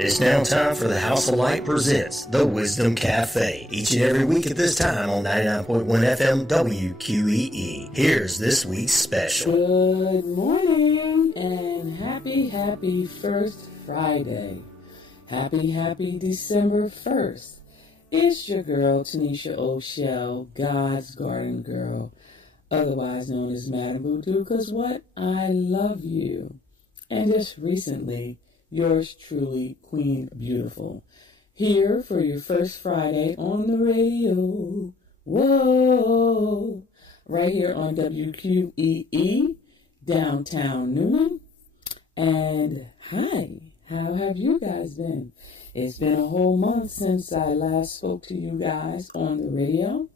It's now time for the House of Light presents The Wisdom Cafe, each and every week at this time on 99.1 FM WQEE. Here's this week's special. Good morning and happy first Friday. Happy December 1st. It's your girl, Tanisha O'Shell, God's Garden Girl, otherwise known as Madam Voodoo, because what? I love you. And just recently, yours truly, Queen Beautiful, here for your first Friday on the radio. Whoa! Right here on WQEE, downtown Newman. And hi, how have you guys been? It's been a whole month since I last spoke to you guys on the radio,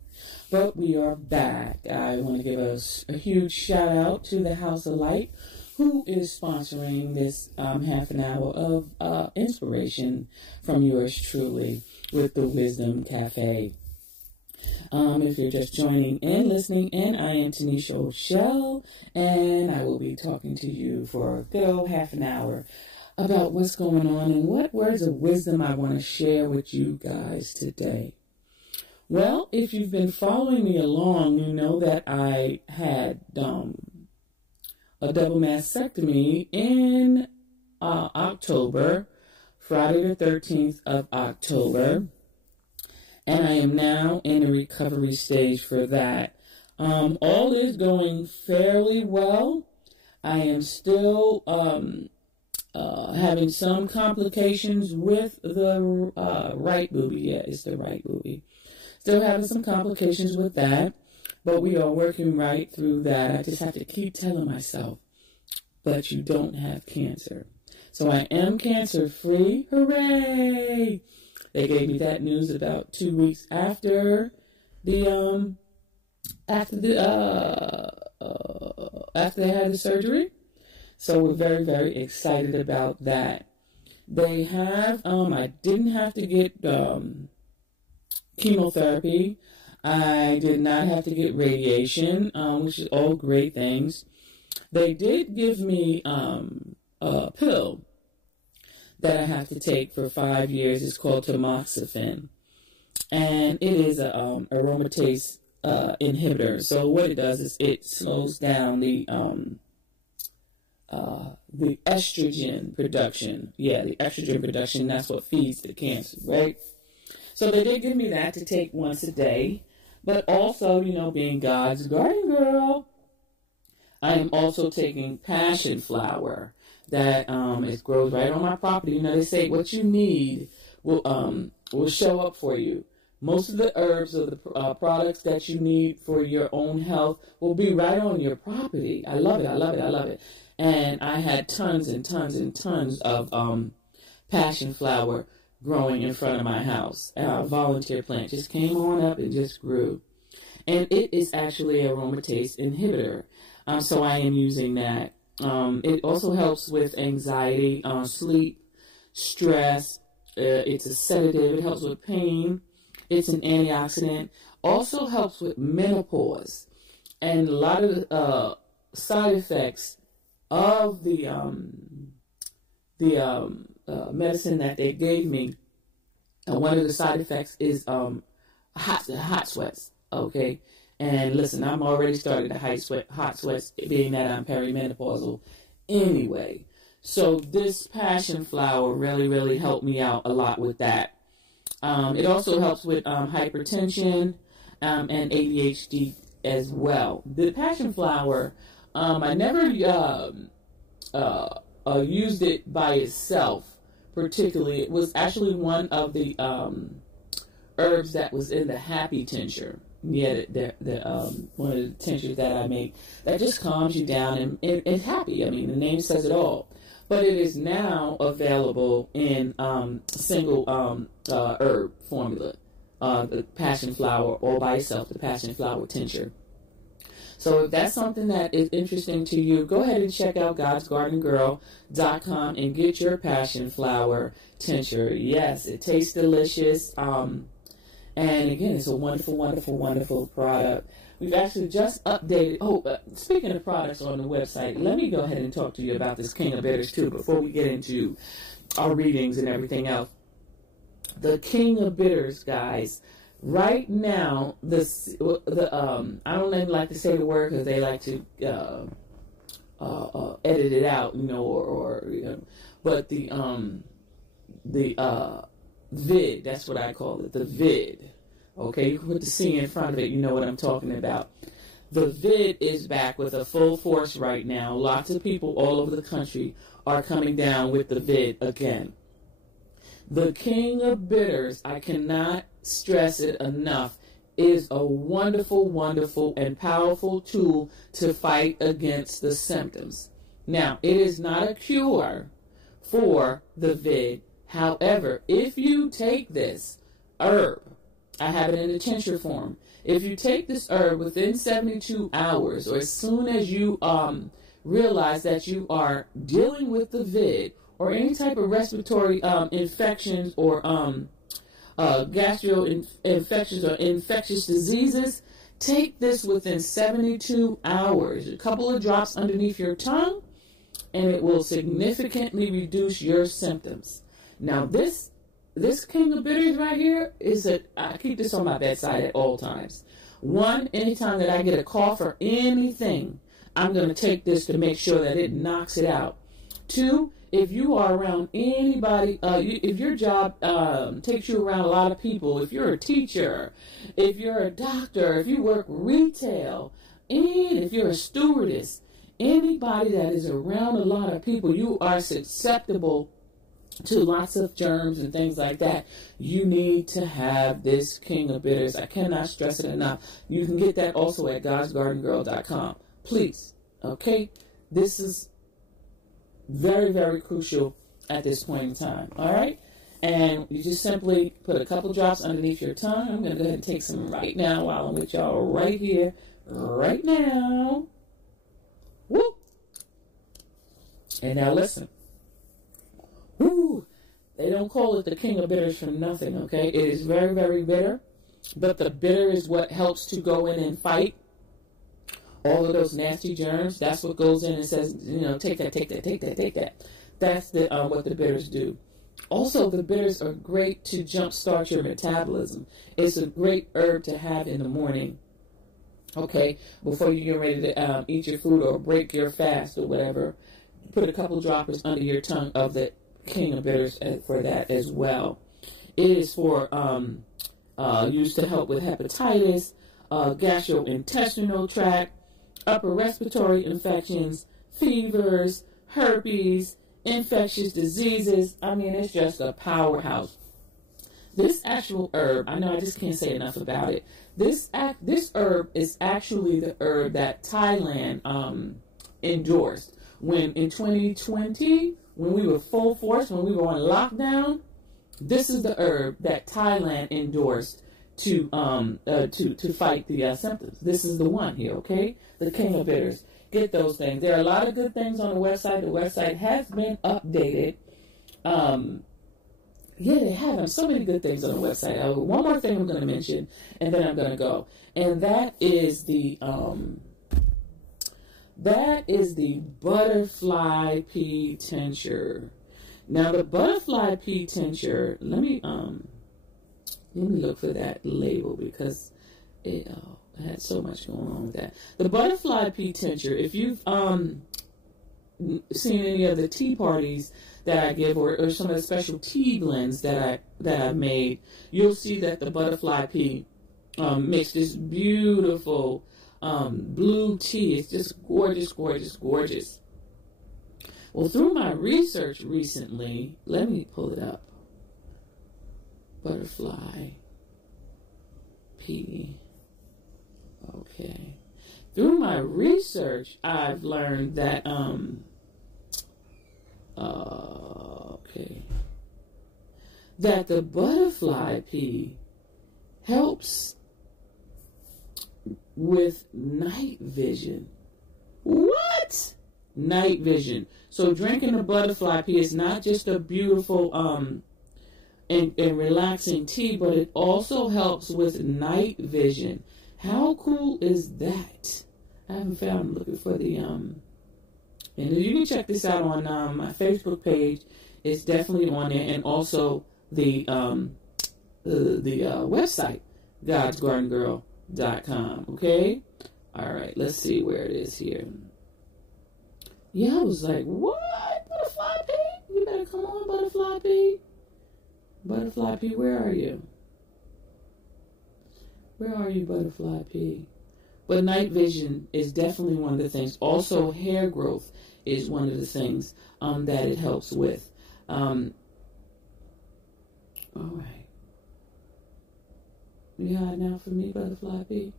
but we are back. I want to give a huge shout out to the House of Light, who is sponsoring this half an hour of inspiration from yours truly with the Wisdom Cafe. If you're just joining in, listening in, I am Tanisha O'Shell, and I will be talking to you for a good old half an hour about what's going on and what words of wisdom I want to share with you guys today. Well, if you've been following me along, you know that I had a double mastectomy in October, Friday the 13th of October, and I am now in a recovery stage for that. All is going fairly well. I am still having some complications with the right boobie. Yeah, it's the right boobie. Still having some complications with that. But we are working right through that. I just have to keep telling myself, but you don't have cancer. So I am cancer-free. Hooray! They gave me that news about 2 weeks after they had the surgery. So we're very, very excited about that. They have, I didn't have to get chemotherapy. I did not have to get radiation, which is all great things. They did give me a pill that I have to take for 5 years. It's called tamoxifen, and it is a aromatase inhibitor. So what it does is it slows down the estrogen production. Yeah, the estrogen production. That's what feeds the cancer, right? So they did give me that to take once a day. But also, you know, being God's garden girl, I am also taking passion flower that it grows right on my property. You know, they say what you need will show up for you. Most of the herbs or the products that you need for your own health will be right on your property. I love it. And I had tons and tons and tons of passion flower growing in front of my house. A volunteer plant just came on up and just grew. And it is actually an aromatase inhibitor. So I am using that. It also helps with anxiety, sleep, stress. It's a sedative. It helps with pain. It's an antioxidant. Also helps with menopause. And a lot of the side effects of the medicine that they gave me, one of the side effects is hot sweats. Okay, and listen, I'm already starting to hot sweats, being that I'm perimenopausal anyway. So this passion flower really helped me out a lot with that. It also helps with hypertension and ADHD as well. The passion flower, I never used it by itself particularly. It was actually one of the herbs that was in the happy tincture. Yeah, one of the tinctures that I make that just calms you down and it's happy. I mean, the name says it all. But it is now available in single herb formula, the passion flower, all by itself, the passion flower tincture. So if that's something that is interesting to you, go ahead and check out godsgardengirl.com and get your passion flower tincture. Yes, it tastes delicious. And again, it's a wonderful product. We've actually just updated. Speaking of products on the website, let me go ahead and talk to you about this King of Bitters too before we get into our readings and everything else. The King of Bitters, guys. Right now, the I don't even like to say the word because they like to edit it out, or but the vid, that's what I call it, the vid. Okay, you can put the C in front of it, you know what I'm talking about. The vid is back with a full force right now. Lots of people all over the country are coming down with the vid again. The King of Bitters, I cannot stress it enough, is a wonderful, wonderful, and powerful tool to fight against the symptoms. Now, it is not a cure for the vid. However, if you take this herb, I have it in a tincture form. If you take this herb within 72 hours, or as soon as you realize that you are dealing with the vid or any type of respiratory infections or gastro infections or infectious diseases, take this within 72 hours. A couple of drops underneath your tongue, and it will significantly reduce your symptoms. Now, this King of Bitters right here I keep this on my bedside at all times. One, anytime that I get a cough or anything, I'm going to take this to make sure that it knocks it out. Two, if you are around anybody, if your job takes you around a lot of people, if you're a teacher, if you're a doctor, if you work retail, and if you're a stewardess, anybody that is around a lot of people, you are susceptible to lots of germs and things like that. You need to have this King of Bitters. I cannot stress it enough. You can get that also at godsgardengirl.com. Please, okay? This is very, very crucial at this point in time, all right? And you just simply put a couple drops underneath your tongue. I'm going to go ahead and take some right now while I'm with y'all right here, right now. Whoop. And now listen. Woo. They don't call it the King of Bitters for nothing, okay? It is very, very bitter, but the bitter is what helps to go in and fight all of those nasty germs. That's what goes in and says, take that, take that, take that, take that. That's what the bitters do. Also, the bitters are great to jumpstart your metabolism. It's a great herb to have in the morning, okay, before you get ready to eat your food or break your fast or whatever. Put a couple droppers under your tongue of the King of Bitters for that as well. It is for used to help with hepatitis, gastrointestinal tract, upper respiratory infections, fevers, herpes, infectious diseases. I mean, it's just a powerhouse. This actual herb, I know I just can't say enough about it. This herb is actually the herb that Thailand endorsed. When in 2020, when we were full force, when we were on lockdown, this is the herb that Thailand endorsed to fight the symptoms. This is the one here, okay? The King of Bitters. Get those things. There are a lot of good things on the website. The website has been updated. Yeah, they have. So many good things on the website. One more thing I'm going to mention, and then I'm going to go. And that is the butterfly pea tincture. Now, the butterfly pea tincture, let me look for that label because it had so much going on with that. The butterfly pea tincture, if you've seen any of the tea parties that I give or some of the special tea blends that I've made, you'll see that the butterfly pea makes this beautiful blue tea. It's just gorgeous, gorgeous, gorgeous. Well, through my research recently, let me pull it up. Butterfly pea. Okay. Through my research, I've learned that that the butterfly pea helps with night vision. What? Night vision. So drinking the butterfly pea is not just a beautiful and relaxing tea, but it also helps with night vision. How cool is that? I haven't found. I'm looking for the and you can check this out on my Facebook page. It's definitely on there, and also the website, godsgardengirl.com. Okay? All right, let's see where it is here. Yeah, I was like, what? Butterfly P? You better come on, Butterfly P. Butterfly P, where are you? Where are you, Butterfly P? But night vision is definitely one of the things. Also, hair growth is one of the things that it helps with. All right. You hide now for me, Butterfly P?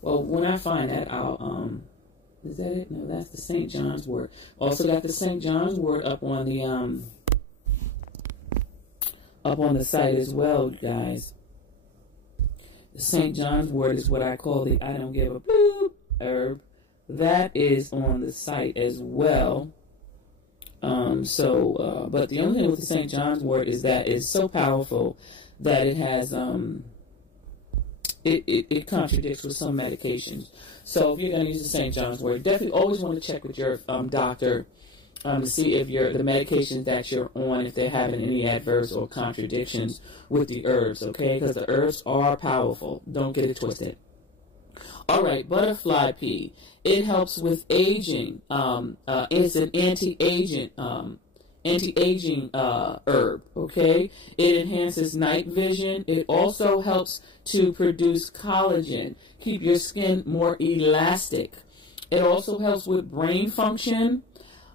Well, when I find that, I'll, is that it? No, that's the St. John's wort. Also got the St. John's wort up on the site as well, guys. The St. John's wort is what I call the I don't give a bloop herb. That is on the site as well. But the only thing with the St. John's wort is that it's so powerful that it has, it contradicts with some medications. So if you're going to use the St. John's wort, definitely always want to check with your doctor to see if the medications that you're on, if they're having any adverse or contradictions with the herbs, okay? Because the herbs are powerful. Don't get it twisted. All right, Butterfly Pea. It helps with aging. It's an anti-aging herb, okay? It enhances night vision. It also helps to produce collagen, keep your skin more elastic. It also helps with brain function,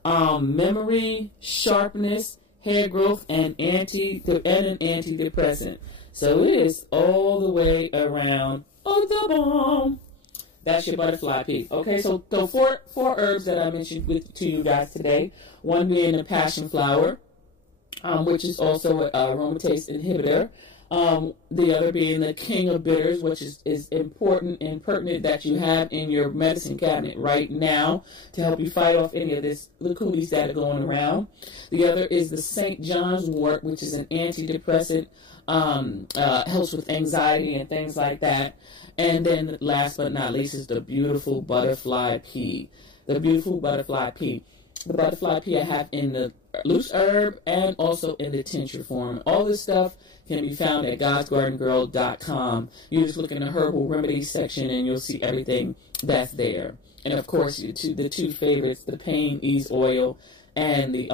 memory, sharpness, hair growth, and an antidepressant. So it is all the way around the bomb. That's your Butterfly Pea. Okay, so four herbs that I mentioned to you guys today. One being the passion flower, which is also an aromatase inhibitor. The other being the king of bitters, which is important and pertinent that you have in your medicine cabinet right now to help you fight off any of the cooties that are going around. The other is the St. John's wort, which is an antidepressant, helps with anxiety and things like that. And then last but not least is the beautiful Butterfly Pea. The beautiful Butterfly Pea. The Butterfly Pea I have in the loose herb and also in the tincture form. All this stuff can be found at godsgardengirl.com. You just look in the herbal remedies section and you'll see everything that's there. And of course, the two favorites, the pain ease oil and the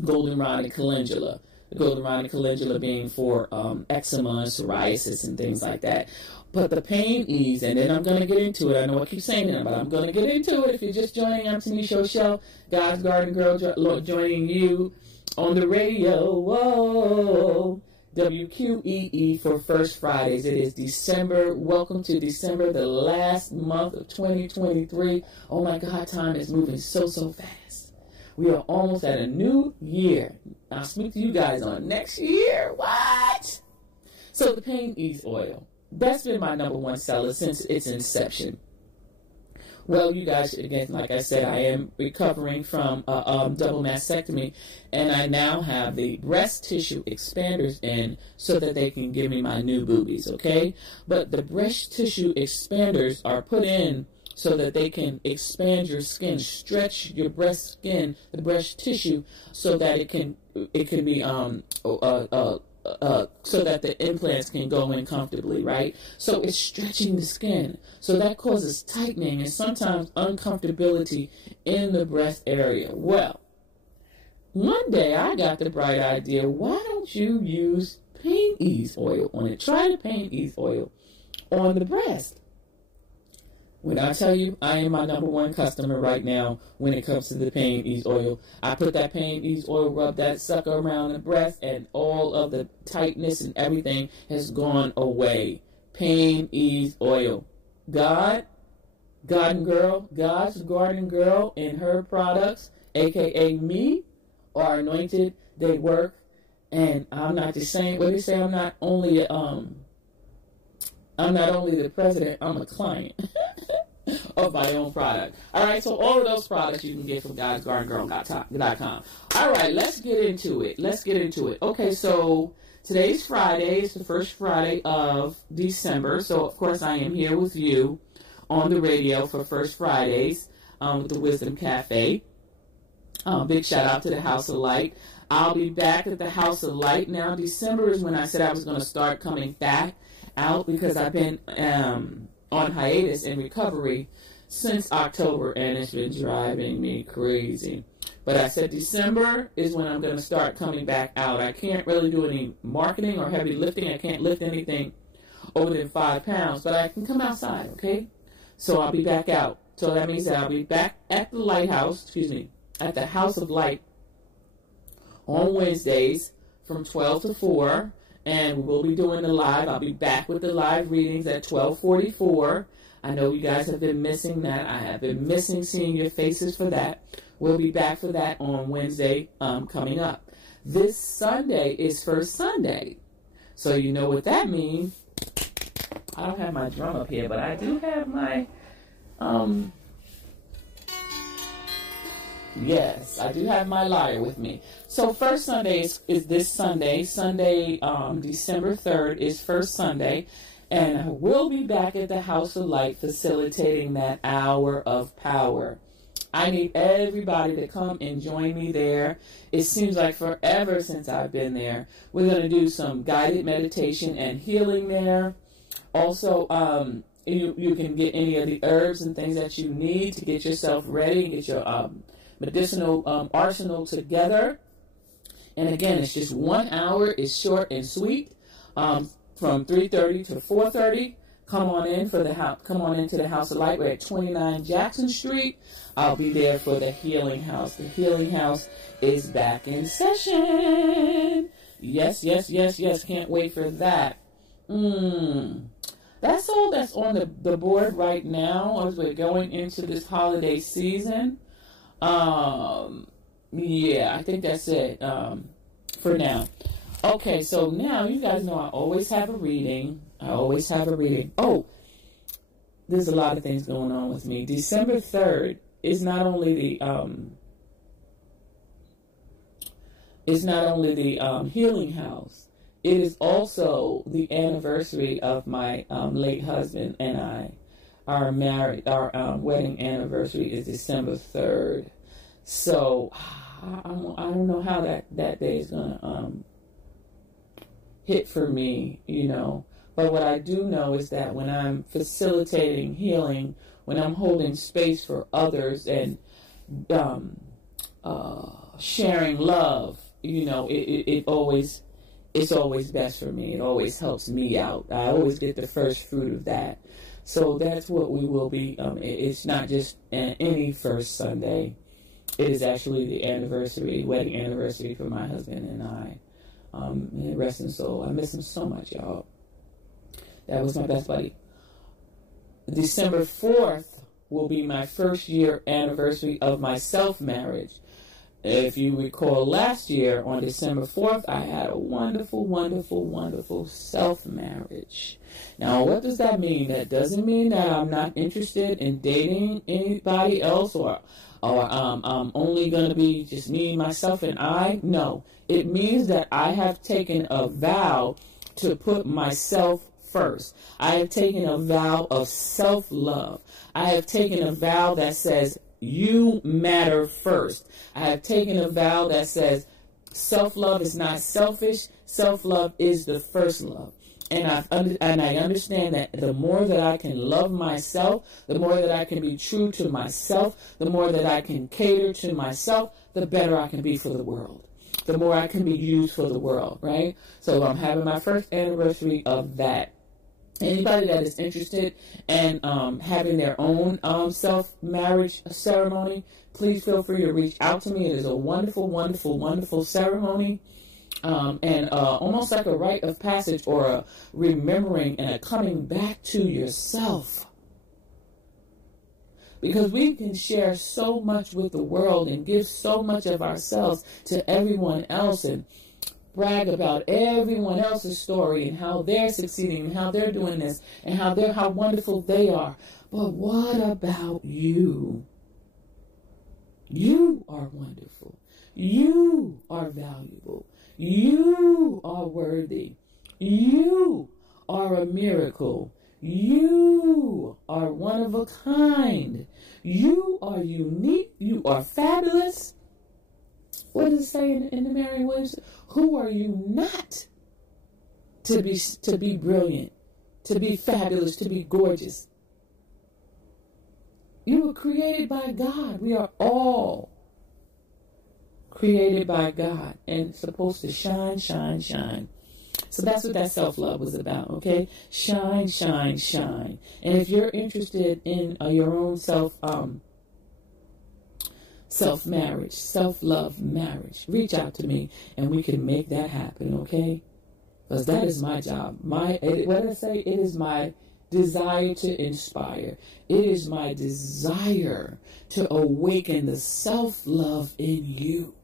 goldenrod and calendula. The goldenrod and calendula being for eczema and psoriasis and things like that. But the pain ease, and then I'm going to get into it. I know I keep saying that, but I'm going to get into it. If you're just joining, I'm Tanisha O'Shell, God's Garden Girl, joining you on the radio. Whoa. WQEE for First Fridays. It is December. Welcome to December, the last month of 2023. Oh my God, time is moving so fast. We are almost at a new year. I'll speak to you guys on next year. What? So the pain ease oil. That's been my number one seller since its inception. Well, you guys, again, like I said, I am recovering from a double mastectomy, and I now have the breast tissue expanders in so that they can give me my new boobies, okay? But the breast tissue expanders are put in so that they can expand your skin, stretch your breast skin, the breast tissue, so that it can be so that the implants can go in comfortably, right? So it's stretching the skin. So that causes tightening and sometimes uncomfortability in the breast area. Well, one day I got the bright idea, why don't you use pain ease oil on it? Try the pain ease oil on the breast. When I tell you, I am my number one customer right now when it comes to the pain ease oil. I put that pain ease oil, rub that sucker around the breast, and all of the tightness and everything has gone away. Pain ease oil. God's Garden Girl, and her products, aka me, are anointed. They work, and I'm not just saying what they say. I'm not only the president. I'm a client. Of my own product. All right, so all of those products you can get from godsgardengirl.com. All right, let's get into it. Okay, so today's Friday. It's the first Friday of December. So, of course, I am here with you on the radio for First Fridays with the Wisdom Cafe. Big shout out to the House of Light. I'll be back at the House of Light now. December is when I said I was going to start coming back out, because I've been on hiatus in recovery since October, and it's been driving me crazy. But I said December is when I'm going to start coming back out. I can't really do any marketing or heavy lifting. I can't lift anything over than 5 pounds, but I can come outside, okay? So I'll be back out. So that means that I'll be back at the lighthouse, at the House of Light on Wednesdays from 12 to 4, and we'll be doing the live. I'll be back with the live readings at 12:44. I know you guys have been missing that. I have been missing seeing your faces for that. We'll be back for that on Wednesday coming up. This Sunday is First Sunday. So you know what that means. I don't have my drum up here, but I do have my, yes, I do have my lyre with me. So First Sunday is this Sunday. Sunday, December 3rd is First Sunday. And I will be back at the House of Light facilitating that hour of power. I need everybody to come and join me there. It seems like forever since I've been there. We're going to do some guided meditation and healing there. Also, you can get any of the herbs and things that you need to get yourself ready, get your medicinal arsenal together. And again, it's just 1 hour. It's short and sweet, from 3:30 to 4:30. Come on in for come on into the House of Light. We're at 29 Jackson Street. I'll be there for the Healing House. The Healing House is back in session. Yes, yes, yes, yes. Can't wait for that. That's all that's on the board right now as we're going into this holiday season. Yeah, I think that's it for now. Okay, so now you guys know I always have a reading. Oh, there's a lot of things going on with me. December 3rd is not only the Healing House. It is also the anniversary of my late husband and I. Our wedding anniversary is December 3rd. So I don't know how that day is gonna hit for me, But what I do know is that when I'm facilitating healing, when I'm holding space for others and sharing love, it's always best for me. It always helps me out. I always get the first fruit of that. So that's what we will be. It's not just any first Sunday. It is actually the wedding anniversary for my husband and I. Rest in soul. I miss him so much, y'all. That was my best buddy. December 4th will be my first year anniversary of my self-marriage. If you recall, last year on December 4th, I had a wonderful, wonderful, wonderful self-marriage. Now, what does that mean? That doesn't mean that I'm not interested in dating anybody else or I'm only going to be just me, myself, and I. No, it means that I have taken a vow to put myself first. I have taken a vow of self-love. I have taken a vow that says, you matter first. I have taken a vow that says, self-love is not selfish. Self-love is the first love. And I understand that the more that I can love myself, the more that I can be true to myself, the more that I can cater to myself, the better I can be for the world. The more I can be used for the world, right? So I'm having my first anniversary of that. Anybody that is interested in having their own self-marriage ceremony, please feel free to reach out to me. It is a wonderful, wonderful, wonderful ceremony. And almost like a rite of passage or a remembering and a coming back to yourself. Because we can share so much with the world and give so much of ourselves to everyone else and brag about everyone else's story and how they're succeeding and how they're doing this and how wonderful they are. But what about you? You are wonderful. You are valuable. You are worthy. You are a miracle. You are one of a kind. You are unique. You are fabulous. what does it say in the Merriam-Webster? Who are you not to be brilliant, to be fabulous, to be gorgeous? You were created by God. We are all created by God and supposed to shine, shine, shine. So that's what that self-love was about, okay? Shine, shine, shine. And if you're interested in your own self-marriage, self-love marriage, reach out to me and we can make that happen, okay? Because that is my job. What did I say? It is my desire to inspire. It is my desire to awaken the self-love in you.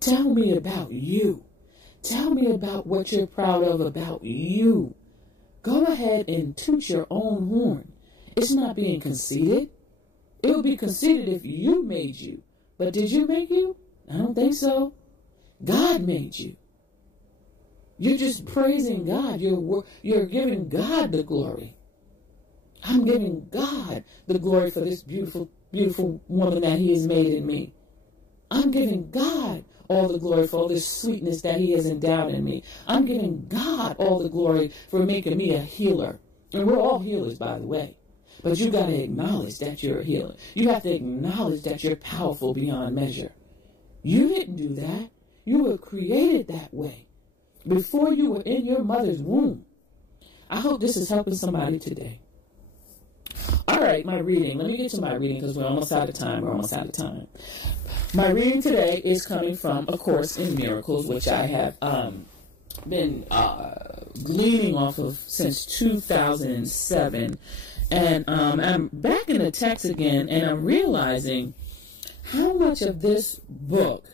Tell me about you. Tell me about what you're proud of about you. Go ahead and toot your own horn. It's not being conceited. It would be conceited if you made you. But did you make you? I don't think so. God made you. You're just praising God. You're giving God the glory. I'm giving God the glory for this beautiful, beautiful woman that He has made in me. I'm giving God all the glory for all this sweetness that He has endowed in me. I'm giving God all the glory for making me a healer. And we're all healers, by the way. But you got to acknowledge that you're a healer. You have to acknowledge that you're powerful beyond measure. You didn't do that. You were created that way before you were in your mother's womb. I hope this is helping somebody today. All right, my reading. Let me get to my reading because we're almost out of time. My reading today is coming from A Course in Miracles, which I have been gleaning off of since 2007. And I'm back in the text again, and I'm realizing how much of this book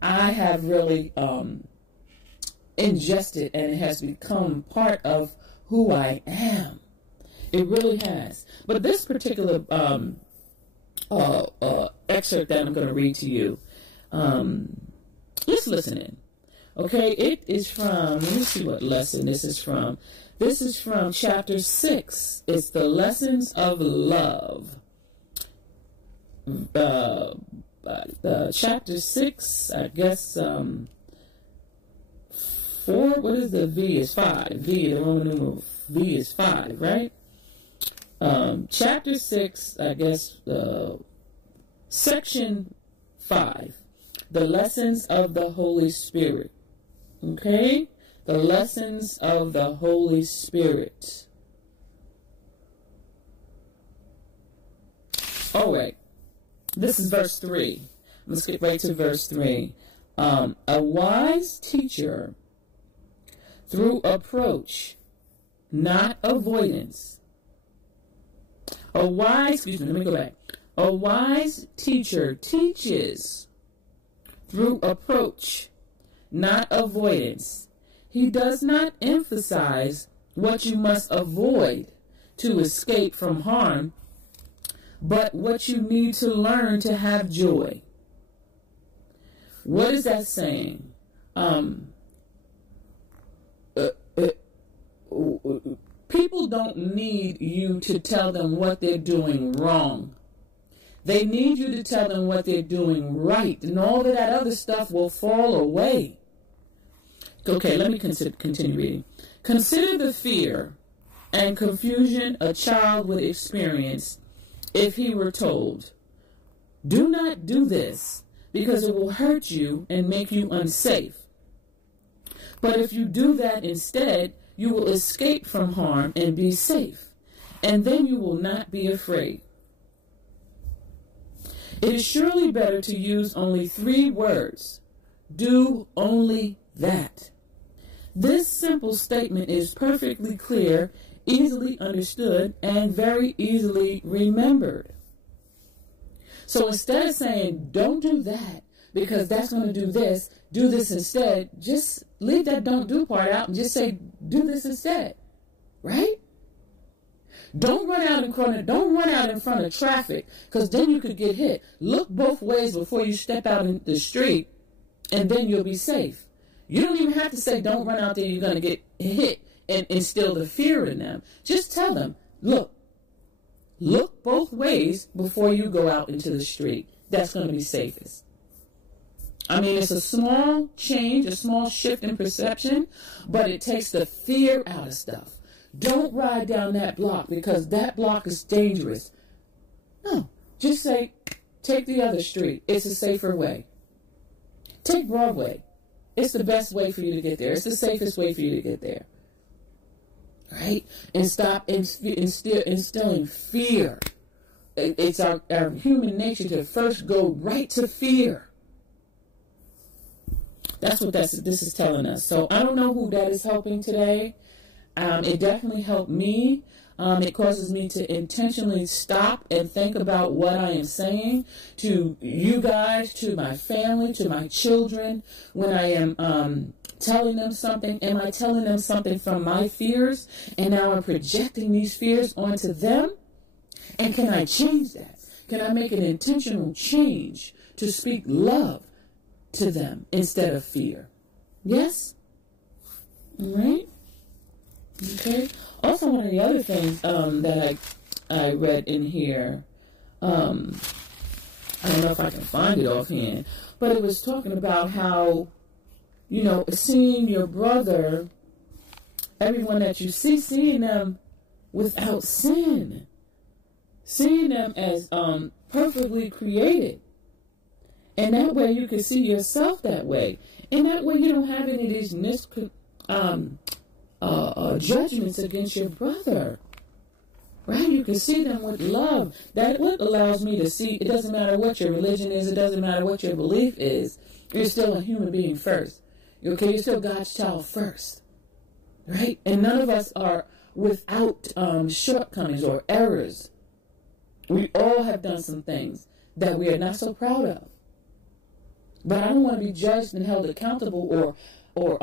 I have really ingested, and it has become part of who I am. It really has. But this particular excerpt that I'm going to read to you, just listen in. Okay, it is from, let me see what lesson this is from. This is from chapter 6. It's the lessons of love. Chapter 6, I guess, 4, what is the V? Is 5. V, the Roman numeral V is 5, right? Chapter 6, I guess, section 5. The lessons of the Holy Spirit. Okay? The lessons of the Holy Spirit. All right. This is verse 3. Let's skip right to verse 3. A wise teacher, through approach, not avoidance. A wise teacher teaches through approach, not avoidance. He does not emphasize what you must avoid to escape from harm, but what you need to learn to have joy. What is that saying? People don't need you to tell them what they're doing wrong. They need you to tell them what they're doing right, and all of that other stuff will fall away. Okay, let me continue reading. Consider the fear and confusion a child would experience if he were told, "Do not do this because it will hurt you and make you unsafe. But if you do that instead, you will escape from harm and be safe, and then you will not be afraid." It is surely better to use only 3 words. Do only that. This simple statement is perfectly clear, easily understood, and very easily remembered. So instead of saying, don't do that because that's going to do this instead, just leave that don't do part out and just say, do this instead. Right? Don't run out in front of traffic, because then you could get hit. Look both ways before you step out in the street, and then you'll be safe. You don't even have to say don't run out there, you're going to get hit, and instill the fear in them. Just tell them, look both ways before you go out into the street. That's going to be safest. I mean, it's a small change, a small shift in perception, but it takes the fear out of stuff. Don't ride down that block because that block is dangerous. No, just say, take the other street. It's a safer way. Take Broadway. It's the best way for you to get there. It's the safest way for you to get there. Right? And stop instilling fear. It's our human nature to first go right to fear. That's what this is telling us. So I don't know who that is helping today. It definitely helped me. It causes me to intentionally stop and think about what I am saying to you guys, to my family, to my children. When I am telling them something, am I telling them something from my fears? And now I'm projecting these fears onto them? And can I change that? Can I make an intentional change to speak love to them instead of fear? Yes? All right? Okay. Also, one of the other things that I read in here, I don't know if I can find it offhand, but it was talking about how, seeing your brother, everyone that you see, seeing them without sin, seeing them as perfectly created. And that way you can see yourself that way. And that way you don't have any of these judgments against your brother. Right? You can see them with love. That what allows me to see, it doesn't matter what your religion is, it doesn't matter what your belief is, you're still a human being first. Okay, you're still God's child first. Right? And none of us are without shortcomings or errors. We all have done some things that we are not so proud of. But I don't want to be judged and held accountable or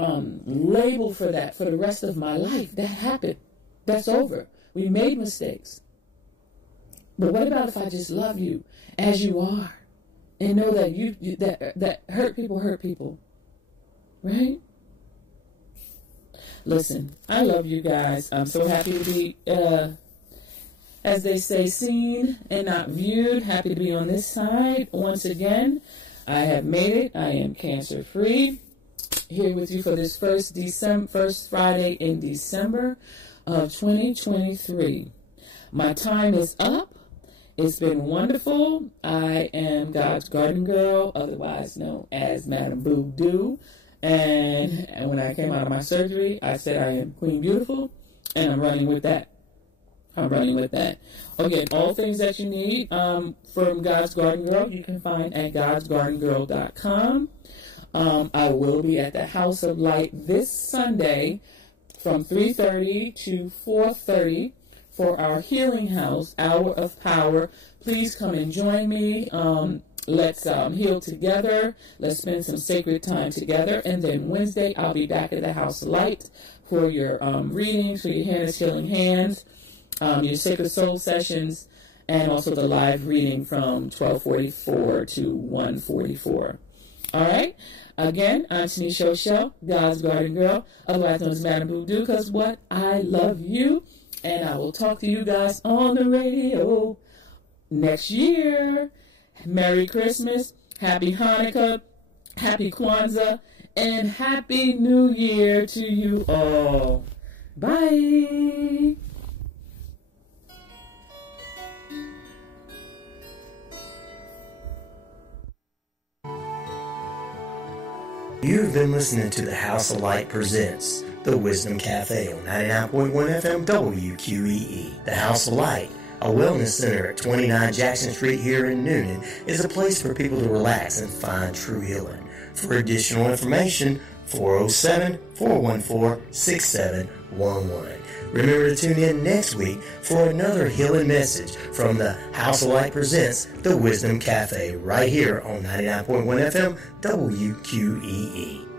labeled for that for the rest of my life. That happened. That's over. We made mistakes. But what about if I just love you as you are and know that that hurt people, right? Listen, I love you guys. I'm so happy to be, as they say, seen and not viewed. Happy to be on this side once again. I have made it. I am cancer-free. Here with you for this first Friday in December of 2023. My time is up. It's been wonderful. I am God's garden girl, otherwise known as Madam Boo Doo. And when I came out of my surgery, I said I am Queen Beautiful, and I'm running with that. Again, all things that you need from God's Garden Girl, you can find at godsgardengirl.com. I will be at the House of Light this Sunday from 3:30 to 4:30 for our Healing House, Hour of Power. Please come and join me. Let's heal together. Let's spend some sacred time together. And then Wednesday, I'll be back at the House of Light for your readings, for your Hannah's Healing Hands, your Sacred Soul sessions, and also the live reading from 12:44 to 1:44. All right? Again, I'm Tanisha O'Shell, God's Garden Girl, otherwise known as Madam Voodoo, because what? I love you, and I will talk to you guys on the radio next year. Merry Christmas, Happy Hanukkah, Happy Kwanzaa, and Happy New Year to you all. Bye. You've been listening to the House of Light presents The Wisdom Cafe on 99.1 FM WQEE. The House of Light, a wellness center at 29 Jackson Street here in Newman, is a place for people to relax and find true healing. For additional information, 407-414-6711. Remember to tune in next week for another healing message from the House of Light presents The Wisdom Cafe right here on 99.1 FM WQEE.